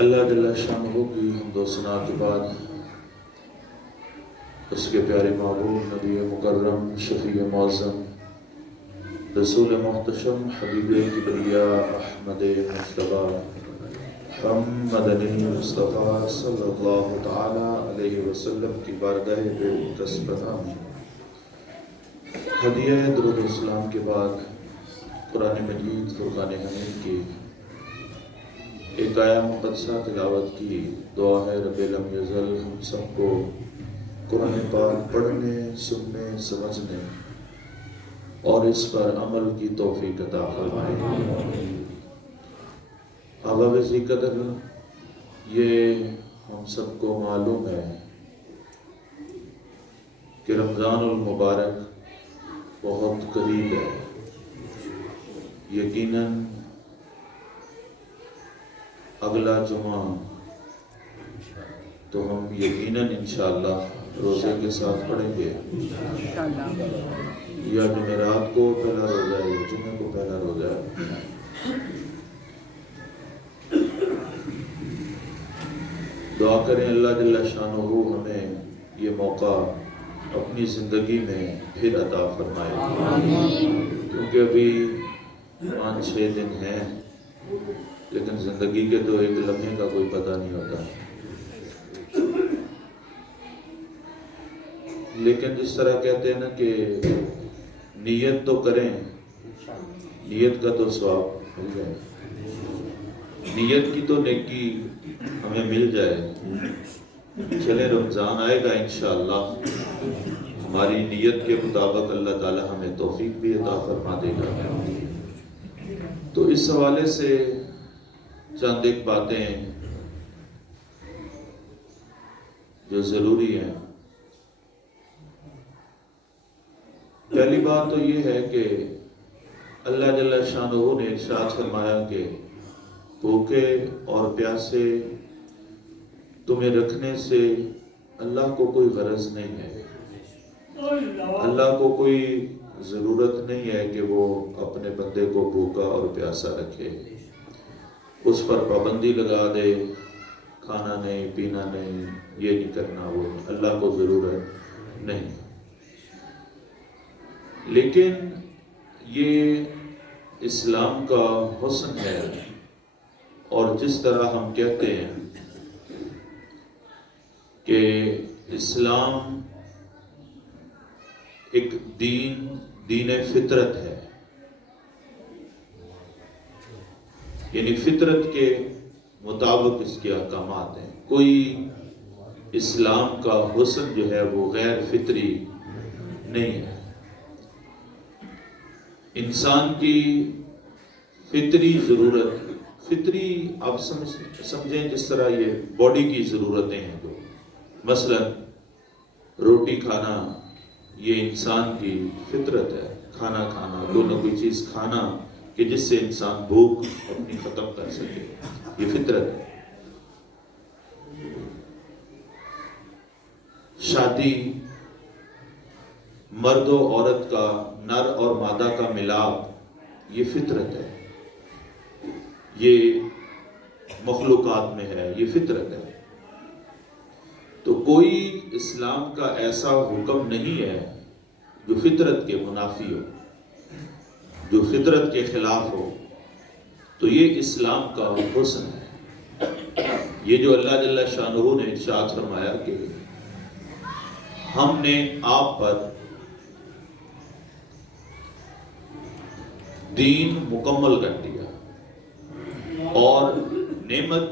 اللہ جل شانہ کی حمد و ثنا کے بعد اس کے پیارے محبوب نبی مکرم شفیع معظم رسول محتشم حبیب کبریا احمد مصطفیٰ محمد مصطفیٰ صلی اللہ تعالی علیہ وسلم کی بارگاہ پہ تسبیح ہدیہ درود اسلام کے بعد قرآن مجید فرقان حمید کی ایک آیہ مقدسہ تلاوت کی دعا ہے رب لم یزل ہم سب کو قرآن پاک پڑھنے، سننے، سمجھنے اور اس پر عمل کی توفیق عطا فرمائے۔ احباب ذی قدر، یہ ہم سب کو معلوم ہے کہ رمضان المبارک بہت قریب ہے۔ یقیناً اگلا جمعہ تو ہم یقیناً انشاءاللہ روزے کے ساتھ پڑھیں گے، یا جمعرات کو پہلا روزہ ہے یا جمعہ کو پہلا روزہ ہے۔ دعا کریں اللہ جل شانہ ہمیں یہ موقع اپنی زندگی میں پھر عطا فرمائے، کیونکہ ابھی 5-6 دن ہیں، لیکن زندگی کے تو ایک لمحے کا کوئی پتہ نہیں ہوتا۔ لیکن جس طرح کہتے ہیں نا کہ نیت تو کریں، نیت کا تو ثواب مل جائے، نیت کی تو نیکی ہمیں مل جائے۔ چلے رمضان آئے گا انشاءاللہ، ہماری نیت کے مطابق اللہ تعالی ہمیں توفیق بھی عطا فرما دے گا۔ تو اس حوالے سے چند ایک باتیں جو ضروری ہیں۔ پہلی بات تو یہ ہے کہ اللہ جل شانہ نے ارشاد فرمایا کہ بھوکے اور پیاسے تمہیں رکھنے سے اللہ کو کوئی غرض نہیں ہے، اللہ کو کوئی ضرورت نہیں ہے کہ وہ اپنے بندے کو بھوکا اور پیاسا رکھے، اس پر پابندی لگا دے، کھانا نہیں، پینا نہیں، یہ نہیں کرنا، وہ اللہ کو ضرورت نہیں۔ لیکن یہ اسلام کا حسن ہے، اور جس طرح ہم کہتے ہیں کہ اسلام ایک دین فطرت ہے، یعنی فطرت کے مطابق اس کے احکامات ہیں۔ کوئی اسلام کا حسن جو ہے وہ غیر فطری نہیں ہے۔ انسان کی فطری ضرورت، فطری آپ سمجھیں جس طرح یہ باڈی کی ضرورتیں ہیں، جو مثلا روٹی کھانا یہ انسان کی فطرت ہے، کھانا کھانا، کوئی نہ کوئی چیز کھانا کہ جس سے انسان بھوک اپنی ختم کر سکے، یہ فطرت ہے۔ شادی، مرد و عورت کا، نر اور مادہ کا ملاپ، یہ فطرت ہے، یہ مخلوقات میں ہے، یہ فطرت ہے۔ تو کوئی اسلام کا ایسا حکم نہیں ہے جو فطرت کے منافی ہو، جو فطرت کے خلاف ہو۔ تو یہ اسلام کا حسن ہے، یہ جو اللہ جل شانہ نے ارشاد فرمایا کہ ہم نے آپ پر دین مکمل کر دیا اور نعمت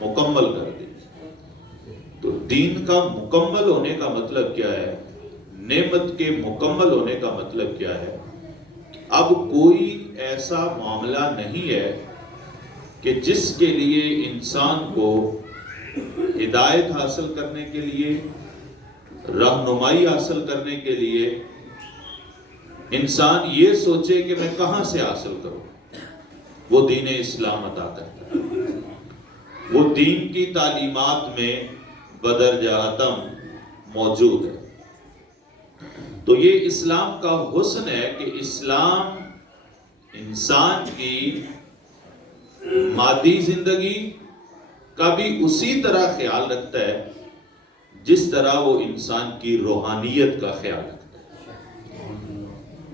مکمل کر دی۔ تو دین کا مکمل ہونے کا مطلب کیا ہے؟ نعمت کے مکمل ہونے کا مطلب کیا ہے؟ اب کوئی ایسا معاملہ نہیں ہے کہ جس کے لیے انسان کو ہدایت حاصل کرنے کے لیے، رہنمائی حاصل کرنے کے لیے انسان یہ سوچے کہ میں کہاں سے حاصل کروں۔ وہ دین اسلام عطا کرتا ہے، وہ دین کی تعلیمات میں بدرجہ اتم موجود ہے۔ تو یہ اسلام کا حسن ہے کہ اسلام انسان کی مادی زندگی کا بھی اسی طرح خیال رکھتا ہے جس طرح وہ انسان کی روحانیت کا خیال رکھتا ہے۔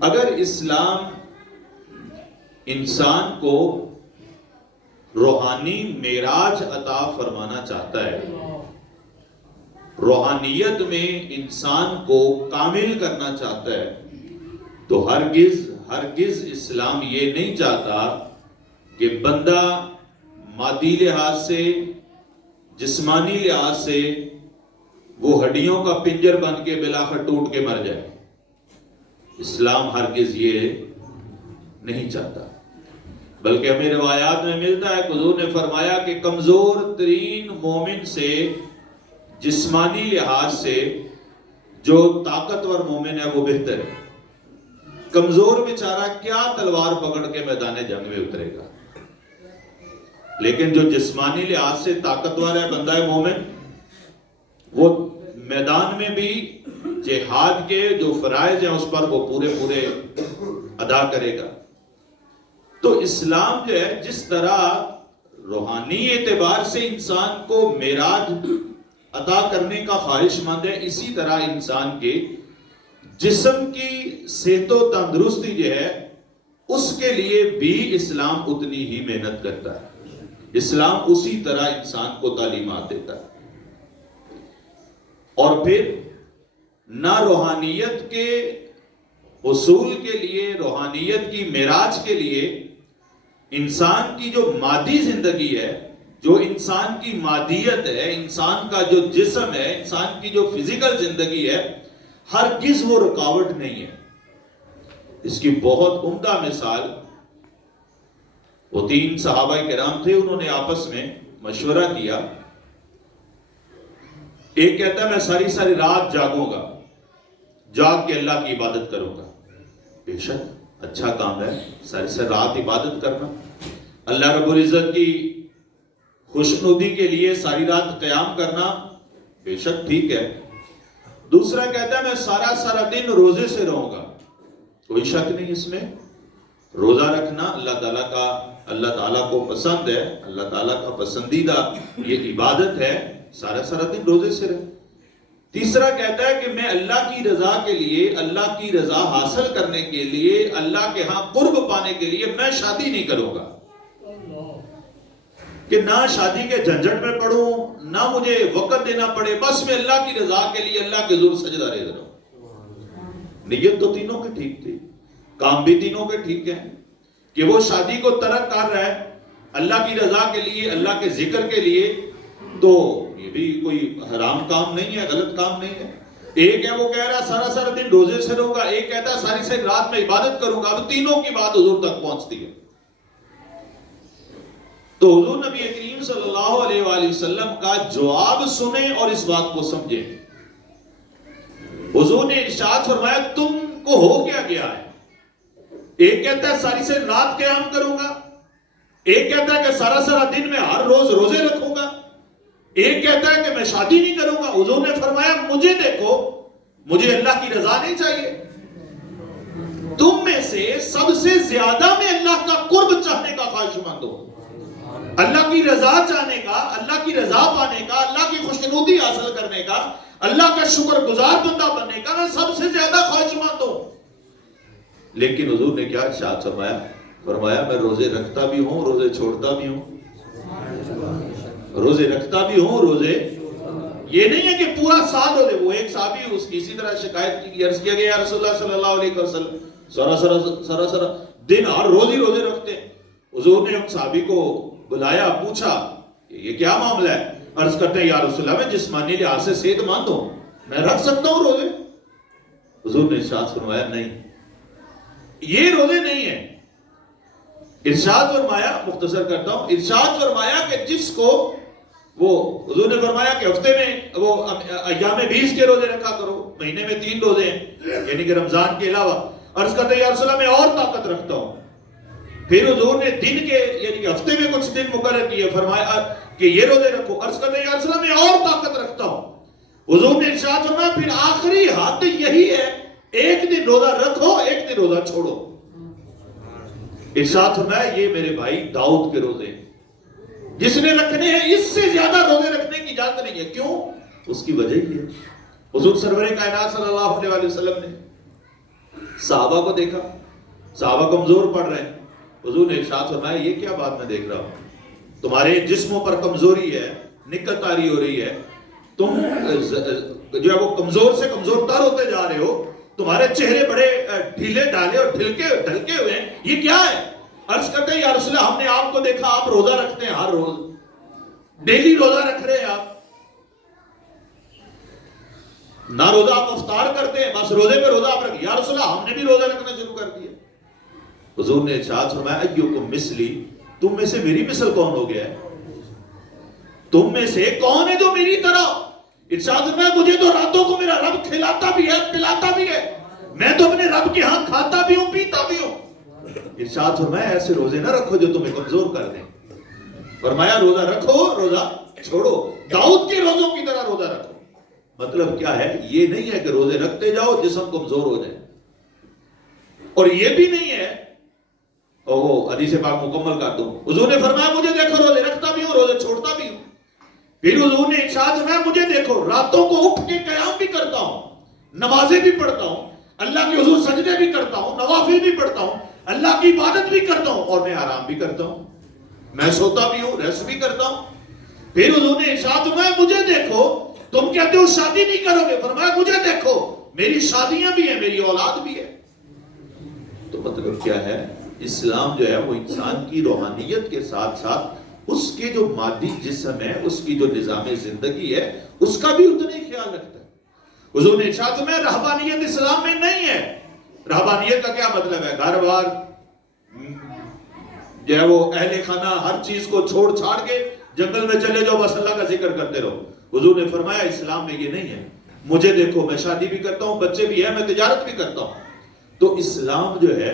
اگر اسلام انسان کو روحانی معراج عطا فرمانا چاہتا ہے، روحانیت میں انسان کو کامل کرنا چاہتا ہے، تو ہرگز اسلام یہ نہیں چاہتا کہ بندہ مادی لحاظ سے، جسمانی لحاظ سے وہ ہڈیوں کا پنجر بن کے بالآخر ٹوٹ کے مر جائے۔ اسلام ہرگز یہ نہیں چاہتا، بلکہ ہمیں روایات میں ملتا ہے کہ حضور نے فرمایا کہ کمزور ترین مومن سے جسمانی لحاظ سے جو طاقتور مومن ہے وہ بہتر ہے۔ کمزور بیچارہ کیا تلوار پکڑ کے میدان جنگ میں اترے گا، لیکن جو جسمانی لحاظ سے طاقتور ہے بندہ مومن، وہ میدان میں بھی جہاد کے جو فرائض ہیں اس پر وہ پورے ادا کرے گا۔ تو اسلام جو ہے جس طرح روحانی اعتبار سے انسان کو معراج عطا کرنے کا خواہش مند ہے، اسی طرح انسان کے جسم کی صحت و تندرستی جو ہے اس کے لیے بھی اسلام اتنی ہی محنت کرتا ہے۔ اسلام اسی طرح انسان کو تعلیمات دیتا ہے۔ اور پھر نہ روحانیت کے حصول کے لیے، روحانیت کی معراج کے لیے انسان کی جو مادی زندگی ہے، جو انسان کی مادیت ہے، انسان کا جو جسم ہے، انسان کی جو فزیکل زندگی ہے، ہرگز وہ رکاوٹ نہیں ہے۔ اس کی بہت عمدہ مثال، وہ 3 صحابہ کرام تھے، انہوں نے آپس میں مشورہ کیا۔ ایک کہتا ہے میں ساری رات جاگوں گا، جاگ کے اللہ کی عبادت کروں گا۔ بے شک اچھا کام ہے ساری رات عبادت کرنا، اللہ رب العزت کی خوشنودی کے لیے ساری رات قیام کرنا، بے شک ٹھیک ہے۔ دوسرا کہتا ہے میں سارا دن روزے سے رہوں گا، کوئی شک نہیں اس میں۔ روزہ رکھنا اللہ تعالیٰ کو پسند ہے، اللہ تعالیٰ کا پسندیدہ یہ عبادت ہے، سارا دن روزے سے رہے۔ تیسرا کہتا ہے کہ میں اللہ کی رضا کے لیے، اللہ کی رضا حاصل کرنے کے لیے، اللہ کے ہاں قرب پانے کے لیے میں شادی نہیں کروں گا، کہ نہ شادی کے جھنجھٹ میں پڑوں، نہ مجھے وقت دینا پڑے، بس میں اللہ کی رضا کے لیے اللہ کے حضور سجدہ ریز رہوں۔ نیت تو تینوں کے ٹھیک تھی، کام بھی تینوں کے ٹھیک ہیں، کہ وہ شادی کو ترک کر رہا ہے اللہ کی رضا کے لیے، اللہ کے ذکر کے لیے، تو یہ بھی کوئی حرام کام نہیں ہے، غلط کام نہیں ہے۔ ایک ہے وہ کہہ رہا سارا دن روزے سے رہوں گا، ایک کہتا ہے ساری رات میں عبادت کروں گا۔ اب تینوں کی بات حضور تک پہنچتی ہے، تو حضور نبی کریم صلی اللہ علیہ وآلہ وسلم کا جواب سنیں اور اس بات کو سمجھیں۔ حضور نے ارشاد فرمایا تم کو ہو کیا گیا ہے؟ ایک کہتا ہے ساری رات قیام کروں گا، ایک کہتا ہے کہ سارا دن میں ہر روز روزے رکھوں گا، ایک کہتا ہے کہ میں شادی نہیں کروں گا۔ حضور نے فرمایا مجھے دیکھو، مجھے اللہ کی رضا نہیں چاہیے، تم میں سے سب سے زیادہ میں اللہ کا قرب چاہنے کا خواہش مند ہوں، اللہ کی رضا چاہنے کا، اللہ کی رضا پانے کا، اللہ کی خوشنودی حاصل کرنے کا، اللہ کا شکر گزار بندہ بننے کا میں سب سے زیادہ خواہش مند ہوں۔ لیکن حضور نے کیا ارشاد فرمایا میں روزے رکھتا بھی ہوں، روزے چھوڑتا بھی ہوں، روزے رکھتا بھی ہوں، روزے یہ نہیں ہے کہ پورا سال روزے۔ وہ ایک صحابی اس کی اسی طرح شکایت کی، عرض کیا گیا یا رسول اللہ صلی اللہ علیہ وسلم سارا دن ہر روز ہی روزے رکھتے ہیں۔ حضور نے اس صحابی کو بلایا، پوچھا یہ کیا معاملہ ہے؟ عرض کرتے ہیں یا رسول اللہ میں جسمانی لحاظ سے صحت مند ہوں، میں رکھ سکتا ہوں روزے۔ حضور نے ارشاد فرمایا نہیں، یہ روزے نہیں ہیں۔ ارشاد فرمایا، مختصر کرتا ہوں، ارشاد فرمایا کہ جس کو وہ حضور نے فرمایا کہ ہفتے میں وہ ایام 20 کے روزے رکھا کرو، مہینے میں 3 روزے ہیں یعنی کہ رمضان کے علاوہ۔ عرض کرتے ہیں یا رسول اللہ میں اور طاقت رکھتا ہوں۔ پھر حضور نے دن کے یعنی کہ ہفتے میں کچھ دن مقرر کیے، فرمایا کہ یہ روزے رکھو۔ عرض کرتے ہیں یا رسول اللہ میں اور طاقت رکھتا ہوں۔ حضور نے ارشاد فرمایا پھر آخری حد یہی ہے، ایک دن روزہ رکھو، ایک دن روزہ چھوڑو۔ ارشاد فرمایا یہ میرے بھائی داؤد کے روزے ہیں، جس نے رکھنے ہیں اس سے زیادہ روزے رکھنے کی اجازت نہیں ہے. کیوں؟ اس کی وجہ یہ ہے حضور سرور کائنات صلی اللہ علیہ وسلم نے صحابہ کو دیکھا، صحابہ کمزور پڑ رہے ہیں. حضور نے ارشاد فرمایا یہ کیا بات میں دیکھ رہا ہوں، تمہارے جسموں پر کمزوری ہے، نکت آری ہو رہی ہے، تم جو ہے وہ کمزور سے کمزور تر ہوتے جا رہے ہو، تمہارے چہرے بڑے ڈھیلے ڈھالے اور ڈھلکے ہوئے ہیں، یہ کیا ہے؟ عرض کرتے ہیں یا رسول اللہ ہم نے آپ کو دیکھا آپ روزہ رکھتے ہیں، ہر روز ڈیلی روزہ رکھ رہے ہیں، آپ نہ روزہ آپ افطار کرتے ہیں، بس روزے پہ روزہ آپ رکھیں. یا رسول اللہ ہم نے بھی روزہ رکھنا شروع کر دیا. حضور نے ارشاد فرمایا ایکم مثلی، تم میں سے میری مثل کون ہو گیا ہے؟ تم میں سے کون ہے جو میری طرح؟ ارشاد فرمایا مجھے تو راتوں کو میرا رب کھلاتا بھی ہے پلاتا بھی ہے، میں تو اپنے رب کے ہاں کھاتا بھی ہوں پیتا بھی ہوں. ارشاد فرمایا ایسے روزے نہ رکھو جو تمہیں کمزور کر دیں. فرمایا روزہ رکھو، روزہ چھوڑو، داؤد کے روزوں کی طرح روزہ رکھو. مطلب کیا ہے؟ یہ نہیں ہے کہ روزے رکھتے جاؤ جسم کمزور ہو جائے، اور یہ بھی نہیں ہے حدیث پاک مکمل کر دوں. حضور نے فرمایا مجھے دیکھو روزے رکھتا بھی ہوں روزے چھوڑتا بھی ہوں. پھر حضور نے ارشاد فرمایا مجھے دیکھو راتوں کو اٹھ کے قیام بھی کرتا ہوں، نمازیں بھی پڑھتا ہوں، اللہ کے حضور سجدے بھی کرتا ہوں، نوافل بھی پڑھتا ہوں، اللہ کی عبادت بھی کرتا ہوں، اور میں آرام بھی کرتا ہوں، میں سوتا بھی ہوں، ریسٹ بھی کرتا ہوں. پھر حضور نے ارشاد فرمایا مجھے دیکھو، تم کہتے ہو شادی نہیں کرو گے، فرمایا مجھے دیکھو میری شادیاں بھی ہیں، میری اولاد بھی ہے. تو مطلب کیا ہے؟ اسلام جو ہے وہ انسان کی روحانیت کے ساتھ ساتھ اس کے جو مادی جسم ہے، اس کی جو نظام زندگی ہے، اس کا بھی اتنا ہی خیال رکھتا ہے. حضور نے ارشاد فرمایا رہبانیت اسلام میں نہیں ہے. رہبانیت کا کیا مطلب ہے؟ گھر بار جو ہے وہ اہل خانہ ہر چیز کو چھوڑ چھاڑ کے جنگل میں چلے جاؤ بس اللہ کا ذکر کرتے رہو. حضور نے فرمایا اسلام میں یہ نہیں ہے. مجھے دیکھو میں شادی بھی کرتا ہوں، بچے بھی ہیں، میں تجارت بھی کرتا ہوں. تو اسلام جو ہے،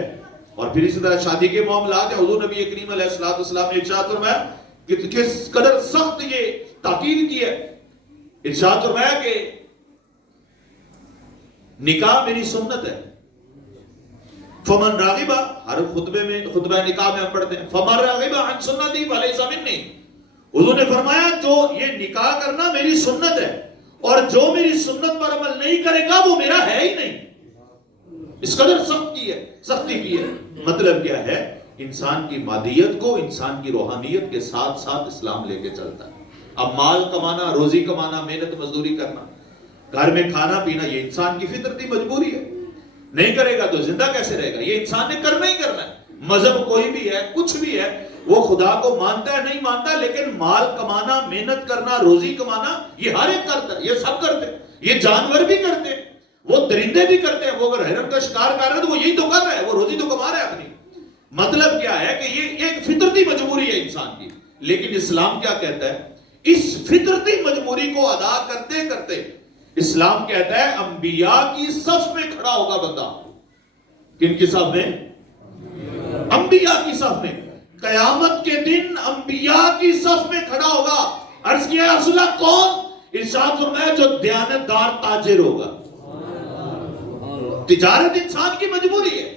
اور پھر اسی طرح شادی کے معاملات ہیں. حضور نبی کریم علیہ السلام نے ارشاد فرمایا کہ کس قدر سخت یہ تاکید کی ہے. ارشاد فرمایا کہ نکاح میری سنت ہے، فمن راغبہ، ہر خطبے میں خطبہ نکاح میں ہم پڑھتے ہیں فمن راغبہ عن سنتی فلیس منی. حضور نے فرمایا جو یہ نکاح کرنا میری سنت ہے، اور جو میری سنت پر عمل نہیں کرے گا وہ میرا ہے ہی نہیں. اس قدر سختی کی ہے. مطلب کیا ہے؟ انسان کی مادیت کو انسان کی روحانیت کے ساتھ ساتھ اسلام لے کے چلتا ہے. اب مال کمانا، روزی کمانا، محنت مزدوری کرنا، گھر میں کھانا پینا، یہ انسان کی فطرتی مجبوری ہے. نہیں کرے گا تو زندہ کیسے رہے گا؟ یہ انسان نے کرنا ہی کرنا ہے. مذہب کوئی بھی ہے، کچھ بھی ہے، وہ خدا کو مانتا ہے نہیں مانتا، لیکن مال کمانا، محنت کرنا، روزی کمانا یہ ہر ایک کرتا ہے. یہ سب کرتے ہیں، یہ جانور بھی کرتے ہیں، وہ درندے بھی کرتے ہیں. وہ اگر ہرن کا شکار کر رہے ہیں تو وہ یہی تو کر رہا ہے، وہ روزی تو کما رہا ہے اپنی. مطلب کیا ہے کہ یہ ایک فطرتی مجبوری ہے انسان کی. لیکن اسلام کیا کہتا ہے؟ اس فطرتی مجبوری کو ادا کرتے کرتے اسلام کہتا ہے انبیاء کی صف میں کھڑا ہوگا بندہ. کن کی صف میں؟ انبیاء کی صف میں. قیامت کے دن انبیاء کی صف میں کھڑا ہوگا. عرض کیا یا رسول اللہ کون؟ ارشاد فرمایا جو دیانتدار تاجر ہوگا. تجارت انسان کی مجبوری ہے،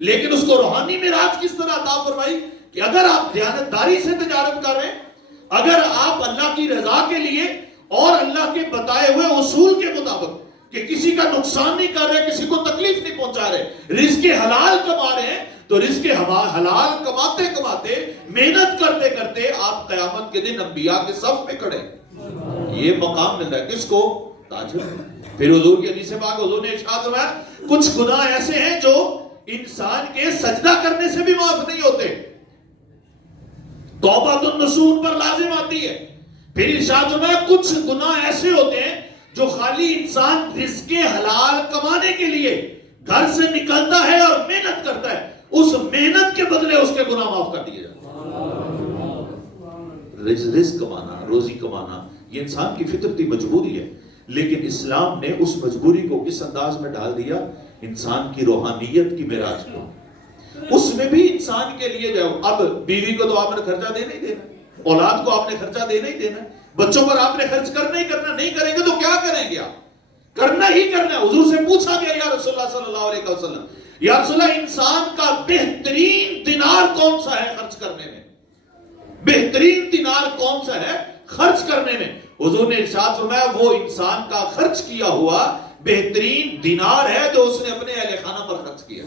لیکن اس کو روحانی معراج کس طرح عطا فرمائی کہ اگر آپ دیانتداری سے تجارت کر رہے ہیں، اگر آپ اللہ کی رضا کے لیے اور اللہ کے بتائے ہوئے اصول کے مطابق کہ کسی کا نقصان نہیں کر رہے، کسی کو تکلیف نہیں پہنچا رہے، رزق حلال کما رہے ہیں، تو رزق حلال کماتے کماتے محنت کرتے کرتے آپ قیامت کے دن انبیاء کے صف میں کھڑے. یہ مقام مل رہا ہے کس کو؟ تاجر. پھر حضور کی حدیث پاک حضور نے ارشاد فرمایا کچھ گناہ ایسے ہیں جو انسان کے سجدہ کرنے سے بھی معاف نہیں ہوتے. توبۃ النصوح پر لازم آتی ہے. پھر ارشاد فرمایا کچھ گناہ ایسے ہوتے ہیں جو خالی انسان رزق حلال کمانے کے لیے گھر سے نکلتا ہے اور محنت کرتا ہے، اس محنت کے بدلے اس کے گناہ معاف کر دیے جاتے ہیں. رزق کمانا، روزی کمانا یہ انسان کی فطرتی مجبوری ہے، لیکن اسلام نے اس مجبوری کو کس انداز میں ڈال دیا؟ انسان کی روحانیت کی معراج کو. اس میں بھی انسان کے لیے جو اب بیوی کو تو آپ نے خرچہ دے نہیں دینا، اولاد کو آپ نے خرچہ دے نہیں دینا، بچوں پر آپ نے خرچ کرنا ہی کرنا. نہیں کریں گے تو کیا کریں گے؟ آپ کرنا ہی کرنا. حضور سے پوچھا گیا یا رسول اللہ صلی اللہ علیہ وسلم، یا رسول اللہ انسان کا بہترین دینار کون سا ہے خرچ کرنے میں؟ بہترین دینار کون سا ہے خرچ کرنے میں؟ حضور نے ارشاد فرمایا وہ انسان کا خرچ کیا ہوا بہترین دینار ہے جو اس نے اپنے اہل خانہ پر خرچ کیا.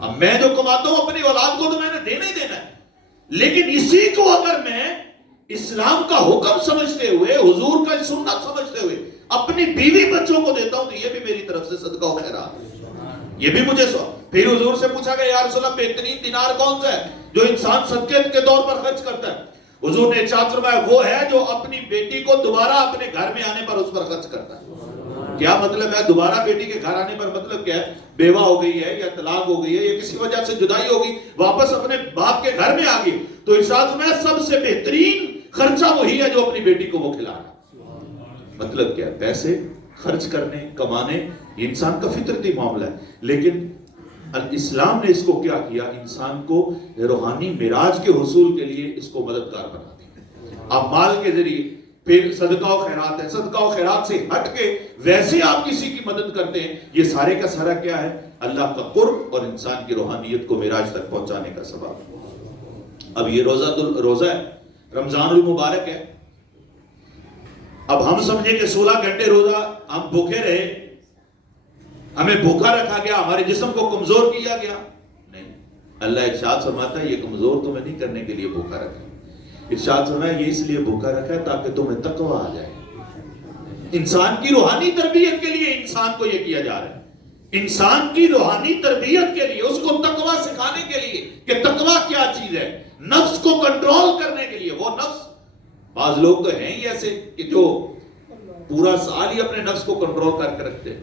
اب میں جو کماتا ہوں اپنی اولاد کو تو میں نے دینا ہی دینا ہے، لیکن اسی کو اگر میں اسلام کا حکم سمجھتے ہوئے، حضور کا سنت سمجھتے ہوئے اپنی بیوی بچوں کو دیتا ہوں تو یہ بھی میری طرف سے صدقہ و خیرات ہے، یہ بھی مجھے پھر حضور سے پوچھا گیا یا رسول اللہ بہترین دینار کون سا ہے جو انسان صدقے کے طور پر خرچ کرتا ہے؟ حضور نے ارشاد فرمایا وہ ہے جو اپنی بیٹی کو دوبارہ اپنے گھر میں آنے پر اس پر خرچ کرتا ہے. کیا مطلب ہے دوبارہ بیٹی کے گھر آنے پر؟ مطلب کیا ہے؟ بیوہ ہو گئی ہے یا طلاق ہو گئی ہے یا کسی وجہ سے جدائی ہوگی، واپس اپنے باپ کے گھر میں آ گئی تو ارشاد فرمایا سب سے بہترین خرچہ وہی ہے جو اپنی بیٹی کو وہ کھلانا. مطلب کیا ہے؟ پیسے خرچ کرنے، کمانے یہ انسان کا فطرتی معاملہ ہے، لیکن اسلام نے اس کو کیا کیا؟ انسان کو روحانی معراج کے حصول کے لیے اس کو مددگار بنا دیا. آپ مال کے ذریعے، پھر صدقہ و خیرات ہے، صدقہ و خیرات سے ہٹ کے ویسے آپ کسی کی مدد کرتے ہیں، یہ سارے کا سارا کیا ہے؟ اللہ کا قرب اور انسان کی روحانیت کو معراج تک پہنچانے کا سبب. اب یہ روزہ ہے، رمضان المبارک ہے. اب ہم سمجھے کہ 16 گھنٹے روزہ ہم بھوکے رہے، ہمیں بھوکا رکھا گیا، ہمارے جسم کو کمزور کیا گیا. نہیں، اللہ ارشاد فرماتا ہے یہ کمزور تمہیں نہیں کرنے کے لیے بھوکا رکھا. ارشاد فرمایا یہ اس لیے بھوکا رکھا ہے تاکہ تمہیں تقویٰ آ جائے. انسان کی روحانی تربیت کے لیے انسان کو یہ کیا جا رہا ہے. انسان کی روحانی تربیت کے لیے، اس کو تقویٰ سکھانے کے لیے کہ تقویٰ کیا چیز ہے، نفس کو کنٹرول کرنے کے لیے. وہ نفس، بعض لوگ تو ہیں ہی ایسے کہ جو پورا سال ہی اپنے نفس کو کنٹرول کر کے رکھتے ہیں،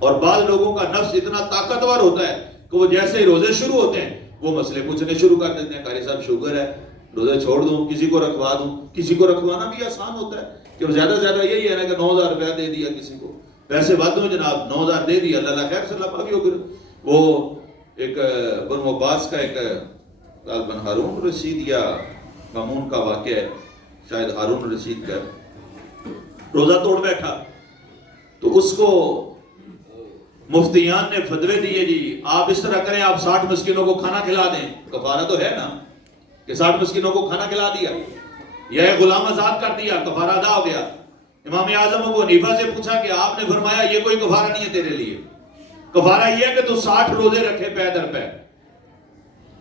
اور بعض لوگوں کا نفس اتنا طاقتور ہوتا ہے کہ وہ جیسے ہی روزے شروع ہوتے ہیں وہ مسئلے پوچھنے شروع کر دیتے ہیں. قاری صاحب شوگر ہے، روزے چھوڑ دوں، کسی کو رکھوا دوں. کسی کو رکھوانا بھی آسان ہوتا ہے کہ زیادہ زیادہ یہی ہے نا کہ 9,000 روپیہ دے دیا کسی کو، پیسے بات دوں جناب 9,000 دے دیا، اللہ خیر صلی اللہ پاکی ہو. پھر وہ ایک بنو عباس کا ایک غالباً ہارون رشید یا مامون کا واقعہ ہے، شاید ہارون رشید کا، روزہ توڑ بیٹھا تو اس کو مفتیان نے فتوے دیے جی آپ اس طرح کریں، آپ 60 مسکینوں کو کھانا کھلا دیں. کفارہ تو ہے نا کہ 60 مسکینوں کو کھانا کھلا دیا یا ایک غلام آزاد کر دیا، کفارہ ادا ہو گیا. امام اعظم ابو حنیفہ سے پوچھا کہ آپ نے فرمایا یہ کوئی کفارہ نہیں ہے تیرے لیے، کفارہ یہ ہے کہ تو 60 روزے رکھے پے در پے،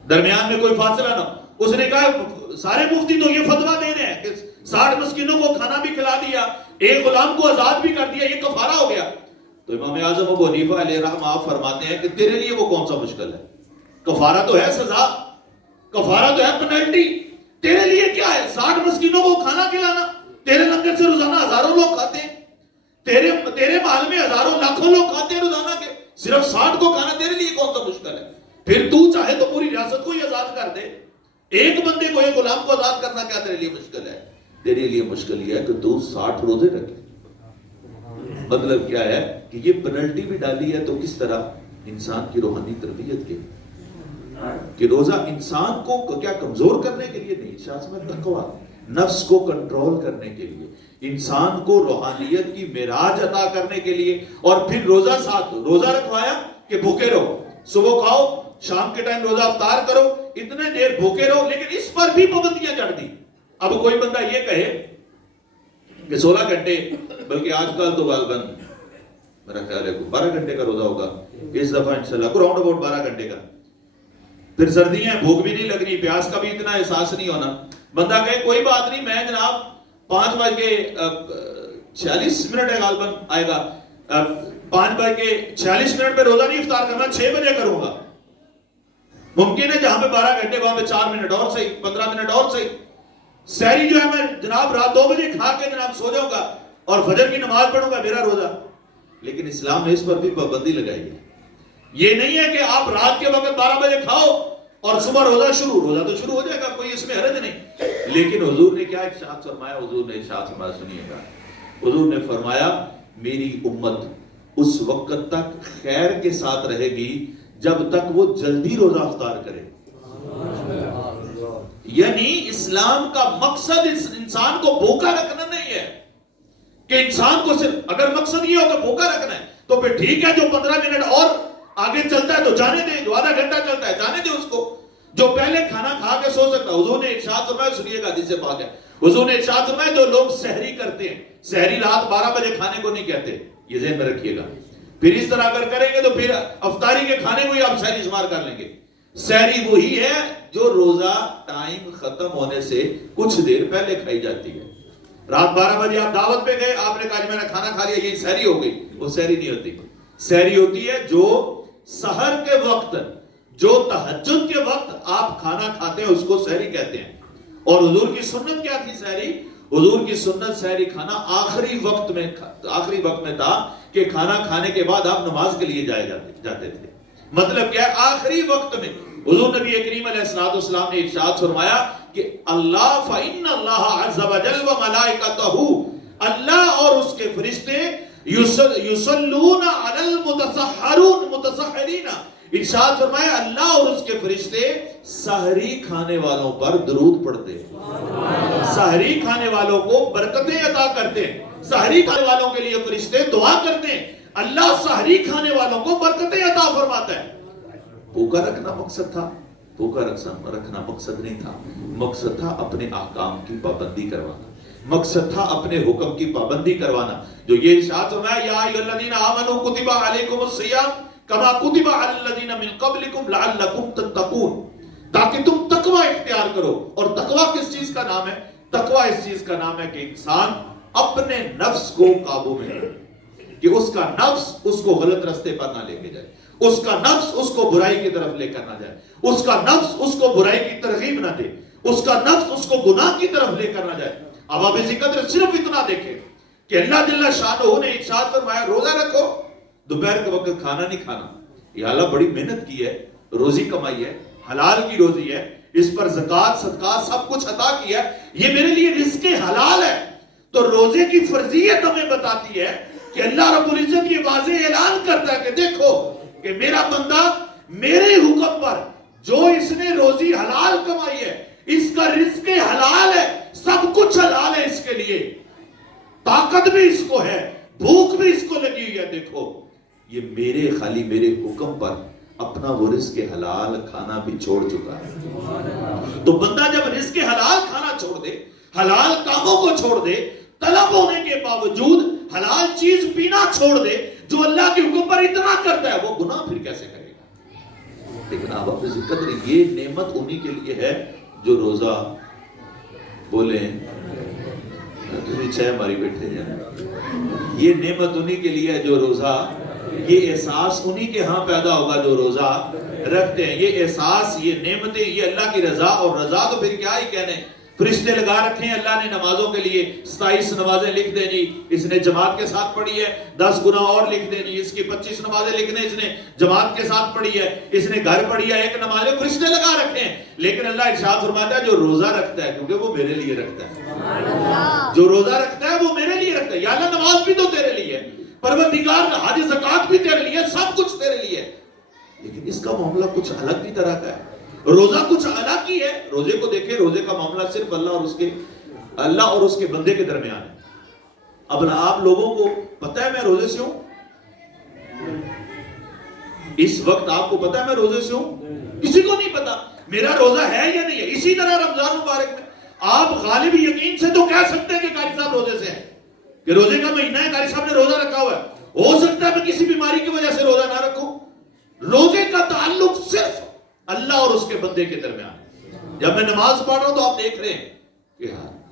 درمیان میں کوئی فاصلہ نہ. اس نے کہا سارے مفتی تو یہ فتویٰ دے رہے ہیں کہ 60 مسکینوں کو کھانا بھی کھلا دیا، ایک غلام کو آزاد بھی کر دیا، یہ کفارہ ہو گیا. تو امام اعظم ابو حنیفہ علیہ رحمہ آپ فرماتے ہیں کہ تیرے لیے وہ کون سا مشکل ہے؟ کفارہ تو ہے سزا، کفارہ تو ہے پینلٹی، تیرے لیے کیا ہے؟ 60 مسکینوں کو کھانا کھلانا. تیرے لنگر سے روزانہ ہزاروں لوگ کھاتے ہیں، تیرے محل میں ہزاروں لاکھوں لوگ کھاتے ہیں روزانہ کے، صرف 60 کو کھانا تیرے لیے کون سا مشکل ہے؟ پھر تو چاہے تو پوری ریاست کو ہی آزاد کر دے، ایک بندے کو، ایک غلام کو آزاد کرنا کیا تیرے لیے مشکل ہے؟ تیرے لیے مشکل یہ ہے کہ تو 60 روزے رکھے. مطلب کیا ہے کہ یہ پینلٹی بھی ڈالی ہے تو کس طرح؟ انسان کی روحانی تربیت کے کہ روزہ انسان کو کیا کمزور کرنے کے لیے نہیں، شاید میں تقویٰ، نفس کو کنٹرول کرنے کے لیے، انسان کو روحانیت کی معراج عطا کرنے کے لیے. اور پھر روزہ ساتھ روزہ رکھوایا کہ بھوکے رہو، صبح کھاؤ، شام کے ٹائم روزہ افطار کرو، اتنے دیر بھوکے رہو. لیکن اس پر بھی پابندیاں جڑ دی. اب کوئی بندہ یہ کہے کہ 16 گھنٹے، بلکہ آج کل تو غالباً میرا خیال ہے 12 گھنٹے کا روزہ ہوگا اس دفعہ انشاءاللہ، راؤنڈ اباؤٹ 12 گھنٹے کا. پھر سردی ہے، بھوک بھی نہیں لگنی، پیاس کا بھی اتنا احساس نہیں ہونا. بندہ کہے کوئی بات نہیں، میں جناب 5:46 ہے غالباً آئے گا، 5:46 پہ روزہ نہیں افطار کرنا، 6 بجے کروں گا. ممکن ہے جہاں پہ 12 گھنٹے وہاں پہ 4 منٹ اور صحیح، 15 منٹ اور صحیح. سحری جو ہے میں جناب رات 2 بجے کھا کے جناب سو جاؤں گا اور فجر کی نماز پڑھوں گا، میرا روزہ. لیکن اسلام نے اس پر بھی پابندی لگائی ہے. یہ نہیں ہے کہ آپ رات کے وقت 12 بجے کھاؤ اور صبح روزہ تو شروع ہو جائے گا، کوئی اس میں حرج نہیں. لیکن حضور نے کیا ارشاد فرمایا؟ حضور نے ارشاد فرمایا، سنیے گا، حضور نے فرمایا میری امت اس وقت تک خیر کے ساتھ رہے گی جب تک وہ جلدی روزہ افطار کرے. یعنی اسلام کا مقصد انسان کو بھوکا رکھنا نہیں ہے کہ انسان کو صرف، اگر مقصد یہ ہو کہ بھوکا رکھنا ہے تو پھر ٹھیک ہے، جو 15 منٹ اور آگے چلتا ہے تو جانے دے، جو آدھا گھنٹہ چلتا ہے جانے دے اس کو. جو پہلے کھانا کھا کے سو سکتا. حضور نے ارشاد فرمایا, سنیے گا حدیث پاک ہے, حضور نے ارشاد فرمایا جو لوگ سحری کرتے ہیں, سحری رات 12 بجے کھانے کو نہیں کہتے, یہ ذہن میں رکھیے گا. پھر اس طرح اگر کریں گے تو پھر افطاری کے کھانے کو ہی آپ سحری شمار کر لیں گے. سحری وہی ہے جو روزہ ٹائم ختم ہونے سے کچھ دیر پہلے کھائی جاتی ہے. رات 12 بجے آپ دعوت پہ گئے, آپ نے کہا میں نے کھانا کھا لیا, یہ سحری ہو گئی. وہ سحری نہیں ہوتی. سحری ہوتی ہے جو سحر کے وقت, جو تہجد کے وقت آپ کھانا کھاتے ہیں, اس کو سحری کہتے ہیں. اور حضور کی سنت کیا تھی سحری؟ حضور کی سنت سحری کھانا آخری وقت میں تھا کہ کھانا کھانے کے بعد آپ نماز کے لیے جاتے تھے. مطلب کیا ہے؟ آخری وقت میں حضور نبی کریم علیہ السلام نے ارشاد فرمایا کہ اللہ فإن اللہ عز وجل و ملائکتہ, اللہ اور اس کے فرشتے یصلون علی المتسحرین, ارشاد فرمایا اللہ اور اس کے فرشتے سحری کھانے والوں پر درود پڑھتے ہیں, سحری کھانے والوں کو برکتیں عطا کرتے ہیں. سحری کھانے والوں کے لیے فرشتے دعا کرتے ہیں, اللہ سحری کھانے والوں کو برکتیں عطا فرماتا ہے. بھوکا رکھنا مقصد تھا؟ بھوکا رکھنا مقصد نہیں تھا. مقصد تھا اپنے احکام کی پابندی کروانا, مقصد تھا اپنے حکم کی پابندی کروانا. جو یہ ارشاد فرمایا یا ایھا الذین آمنوا کتب علیکم الصیام کما کتب علی الذین من قبلکم لعلکم تتقون, تاکہ تم تقوی اختیار کرو. اور تقوی کس چیز کا نام ہے؟ تقوی اس چیز کا نام ہے کہ انسان اپنے نفس کو قابو میں رکھے, کہ اس کا نفس اس کو غلط راستے پر نہ لے کے جائے, اس کا نفس اس کو برائی کی طرف لے کر نہ جائے, اس کا نفس اس کو برائی کی ترغیب نہ دے, اس کا نفس اس کو گناہ کی طرف لے کر نہ جائے. اب آپ اسی قدر صرف اتنا دیکھیں کہ اللہ جل شانہ نے ارشاد فرمایا روزہ رکھو, دوپہر کے وقت کھانا نہیں کھانا. یہ اللہ بڑی محنت کی ہے, روزی کمائی ہے, حلال کی روزی ہے, اس پر زکوٰۃ صدقات سب کچھ عطا کیا ہے, یہ میرے لیے رزق حلال ہے. تو روزے کی فرضیت ہمیں بتاتی ہے کہ اللہ رب العزت یہ واضح اعلان کرتا ہے کہ دیکھو کہ میرا بندہ میرے حکم پر جو اس نے روزی حلال کمائی ہے, اس کا رزق حلال ہے, سب کچھ حلال ہے اس کے لیے, طاقت بھی اس کو ہے, بھوک بھی اس کو لگی ہوئی ہے. دیکھو یہ خالی میرے حکم پر اپنا وہ رزق حلال کھانا بھی چھوڑ چکا ہے. تو بندہ جب رزق حلال کھانا چھوڑ دے, حلال کاموں کو چھوڑ دے, طلب ہونے کے باوجود حلال چیز پینا چھوڑ دے, جو اللہ کے حکم پر اتنا کرتا ہے, وہ گناہ پھر کیسے کرے گا؟ لیکن آپ اپنی قدر, یہ نعمت انہی کے لیے ہے جو روزہ بولیں چھ ہماری بیٹھے ہیں, یہ نعمت انہی کے لیے ہے جو روزہ, یہ احساس انہی کے ہاں پیدا ہوگا جو روزہ رکھتے ہیں. یہ احساس, یہ نعمتیں, یہ اللہ کی رضا, اور رضا تو پھر کیا ہی کہنے, فرشتے لگا رکھے ہیں اللہ نے نمازوں کے لیے, 27 نمازیں لکھ دیں جی, اس نے جماعت کے ساتھ پڑھی ہے, 10 گناہ اور لکھ دیں جی, اس کی 25 نمازیں لکھ دیں, اس نے جماعت کے ساتھ پڑھی ہے, اس نے گھر پڑھی ہے, 1 نماز, فرشتے لگا رکھے ہیں. لیکن اللہ ارشاد فرماتا ہے جو روزہ رکھتا ہے, کیونکہ وہ میرے لیے رکھتا ہے, جو روزہ رکھتا ہے وہ میرے لیے رکھتا ہے. یا اللہ نماز بھی تو تیرے لیے ہے, پروردگار حج زکوٰۃ بھی تیرے لیے, سب کچھ تیرے لیے ہے, لیکن اس کا معاملہ کچھ الگ ہی طرح کا ہے. روزہ کچھ الگ ہی ہے. روزے کو دیکھیں, روزے کا معاملہ صرف اللہ اور اس کے بندے کے درمیان ہے. اب آپ لوگوں کو پتہ ہے میں روزے سے ہوں, اس وقت آپ کو پتہ ہے میں روزے سے ہوں؟ کسی کو نہیں پتا میرا روزہ ہے یا نہیں ہے. اسی طرح رمضان مبارک میں آپ غالب یقین سے تو کہہ سکتے ہیں کہ قاری صاحب روزے سے ہیں, کہ روزے کا مہینہ ہے, قاری صاحب نے روزہ رکھا ہوا ہے. ہو سکتا ہے میں کسی بیماری کی وجہ سے روزہ نہ رکھوں. روزے کا تعلق صرف اللہ اور اس کے بندے کے درمیان ہے. جب میں نماز پڑھ رہا ہوں تو آپ دیکھ رہے ہیں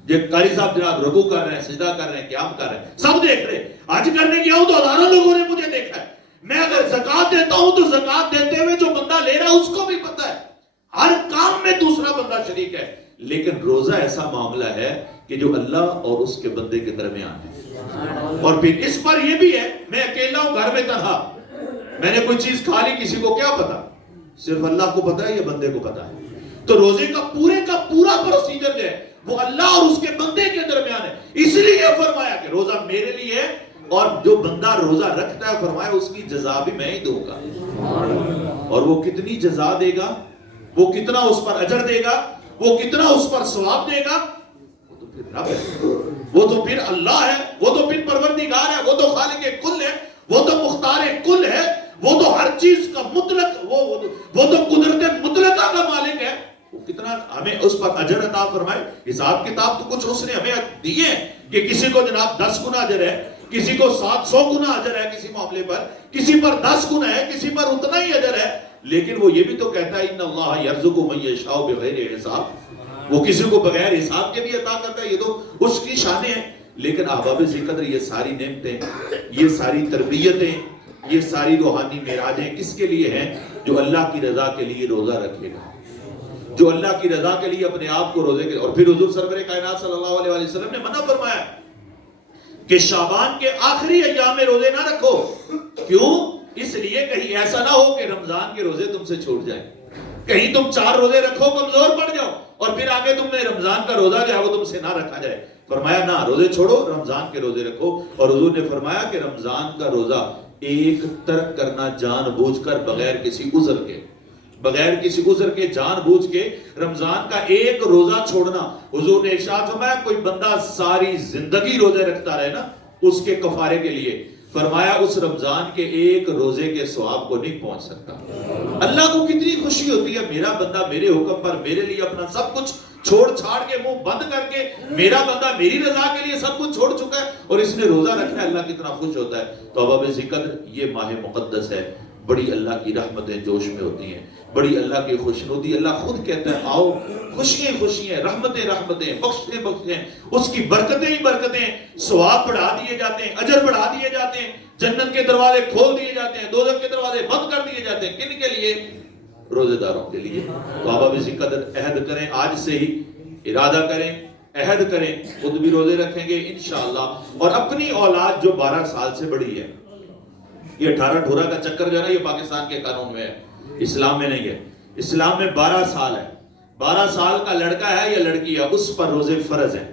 کہ قاری صاحب جناب رکوع کر رہے ہیں, سجدہ کر رہے ہیں, قیام کر رہے ہیں, سب دیکھ رہے ہیں. حج کرنے گیا ہوں تو ہزاروں لوگوں نے مجھے دیکھا ہے. میں اگر زکوٰۃ دیتا ہوں تو زکوٰۃ دیتے ہوئے جو بندہ لے رہا ہے اس کو بھی پتا ہے, ہر کام میں دوسرا بندہ شریک ہے. لیکن روزہ ایسا معاملہ ہے کہ جو اللہ اور اس کے بندے کے درمیان ہے. اور پھر اس پر یہ بھی ہے, میں اکیلا ہوں گھر میں تنہا, میں نے کوئی چیز کھا لی, کسی کو کیا پتا, صرف اللہ کو پتا ہے, یہ بندے کو پتا ہے. تو روزے کا پورا پروسیجر جو ہے وہ اللہ اور اس کے بندے کے درمیان ہے. اس لیے فرمایا کہ روزہ میرے لیے ہے, اور جو بندہ روزہ رکھتا ہے فرمایا اس کی جزا بھی میں ہی دوں گا. اور وہ کتنی جزا دے گا, وہ کتنا اس پر اجر دے گا, وہ کتنا اس پر ثواب دے گا, وہ تو پھر رب ہے, وہ تو پھر اللہ ہے, وہ تو پھر پروردگار ہے, وہ تو خالق کل ہے, وہ تو مختار کل ہے, وہ تو ہر چیز کا مطلق, وہ تو قدرت مطلقہ کا مالک ہے. گنا ہمیں اس پر اجر عطا فرمائے. حساب کتاب تو کچھ اس نے ہمیں دیے کہ کسی کو جناب 10 گنا اجر ہے, کسی کو 700 گنا اجر ہے کسی معاملے پر, کسی پر 10 گنا ہے, کسی پر اتنا ہی اجر ہے. لیکن وہ یہ بھی تو کہتا ہے ان اللہ یرزق من یشاء بغیر حساب, وہ کسی کو بغیر حساب کے بھی عطا کرتا ہے, یہ تو اس کی شان ہے. لیکن احباب ذکر یہ ساری نعمتیں, یہ ساری تربیتیں, یہ ساری روحانی معراجیں کس کے لیے ہیں؟ جو اللہ کی رضا کے لیے روزہ رکھے گا, جو اللہ کی رضا کے لیے اپنے آپ کو روزے کے. اور پھر حضور سرور کائنات صلی اللہ علیہ وسلم نے منع فرمایا کہ شعبان کے آخری ایام میں روزے نہ رکھو. کیوں؟ اس لیے کہیں ایسا نہ ہو کہ رمضان کے روزے تم سے چھوٹ جائیں, کہیں تم 4 روزے رکھو کمزور پڑ جاؤ اور پھر آگے تم میں رمضان کا روزہ جو ہے وہ تم سے نہ رکھا جائے. فرمایا نہ, روزے چھوڑو, رمضان کے روزے رکھو. اور حضور نے فرمایا کہ رمضان کا روزہ ایک ترک کرنا جان بوجھ کر, بغیر کسی عذر کے, بغیر کسی عذر کے جان بوجھ کے رمضان کا ایک روزہ چھوڑنا. حضور نے ارشاد فرمایا کوئی بندہ ساری زندگی روزے رکھتا رہے نا اس کے کفارے کے لیے, فرمایا اس رمضان کے ایک روزے کے ثواب کو نہیں پہنچ سکتا. اللہ کو کتنی خوشی ہوتی ہے, میرا بندہ میرے حکم پر میرے لیے اپنا سب کچھ چھوڑ چھاڑ کے منہ بند کر کے, میرا بندہ میری رضا کے لیے سب کچھ چھوڑ چکا ہے اور اس نے روزہ رکھا ہے, اللہ کتنا خوش ہوتا ہے. تو احباب ذکر یہ ماہ مقدس ہے, بڑی اللہ کی رحمتیں جوش میں ہوتی ہیں, بڑی اللہ کی خوشنودی. اللہ خود کہتا ہے آؤ خوشیاں خوشیاں, رحمتیں رحمتیں, بخشیں بخشیں, اس کی برکتیں ہی برکتیں, ثواب بڑھا دیے جاتے ہیں, اجر بڑھا دیے جاتے ہیں, جنت کے دروازے کھول دیے جاتے ہیں, دوزخ کے دروازے بند کر دیے جاتے ہیں. کن کے لیے؟ روزے داروں کے لیے. تو احباب ذکر عہد کریں, آج سے ہی ارادہ کریں, عہد کریں, خود بھی روزے رکھیں گے انشاءاللہ. اور اپنی اولاد جو 12 سال سے بڑی ہے, یہ 18 ٹھورا کا چکر جو ہے نا یہ پاکستان کے قانون میں ہے, اسلام میں نہیں ہے. اسلام میں 12 سال ہے, 12 سال کا لڑکا ہے یا لڑکی ہے اس پر روزے فرض ہیں.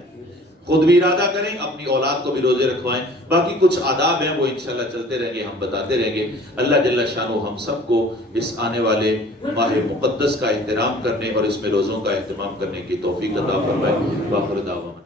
خود بھی ارادہ کریں, اپنی اولاد کو بھی روزے رکھوائیں. باقی کچھ آداب ہیں وہ انشاءاللہ چلتے رہیں گے, ہم بتاتے رہیں گے. اللہ جل شانہ ہم سب کو اس آنے والے ماہ مقدس کا احترام کرنے اور اس میں روزوں کا اہتمام کرنے کی توفیق عطا فرمائے. وآخر دعوانا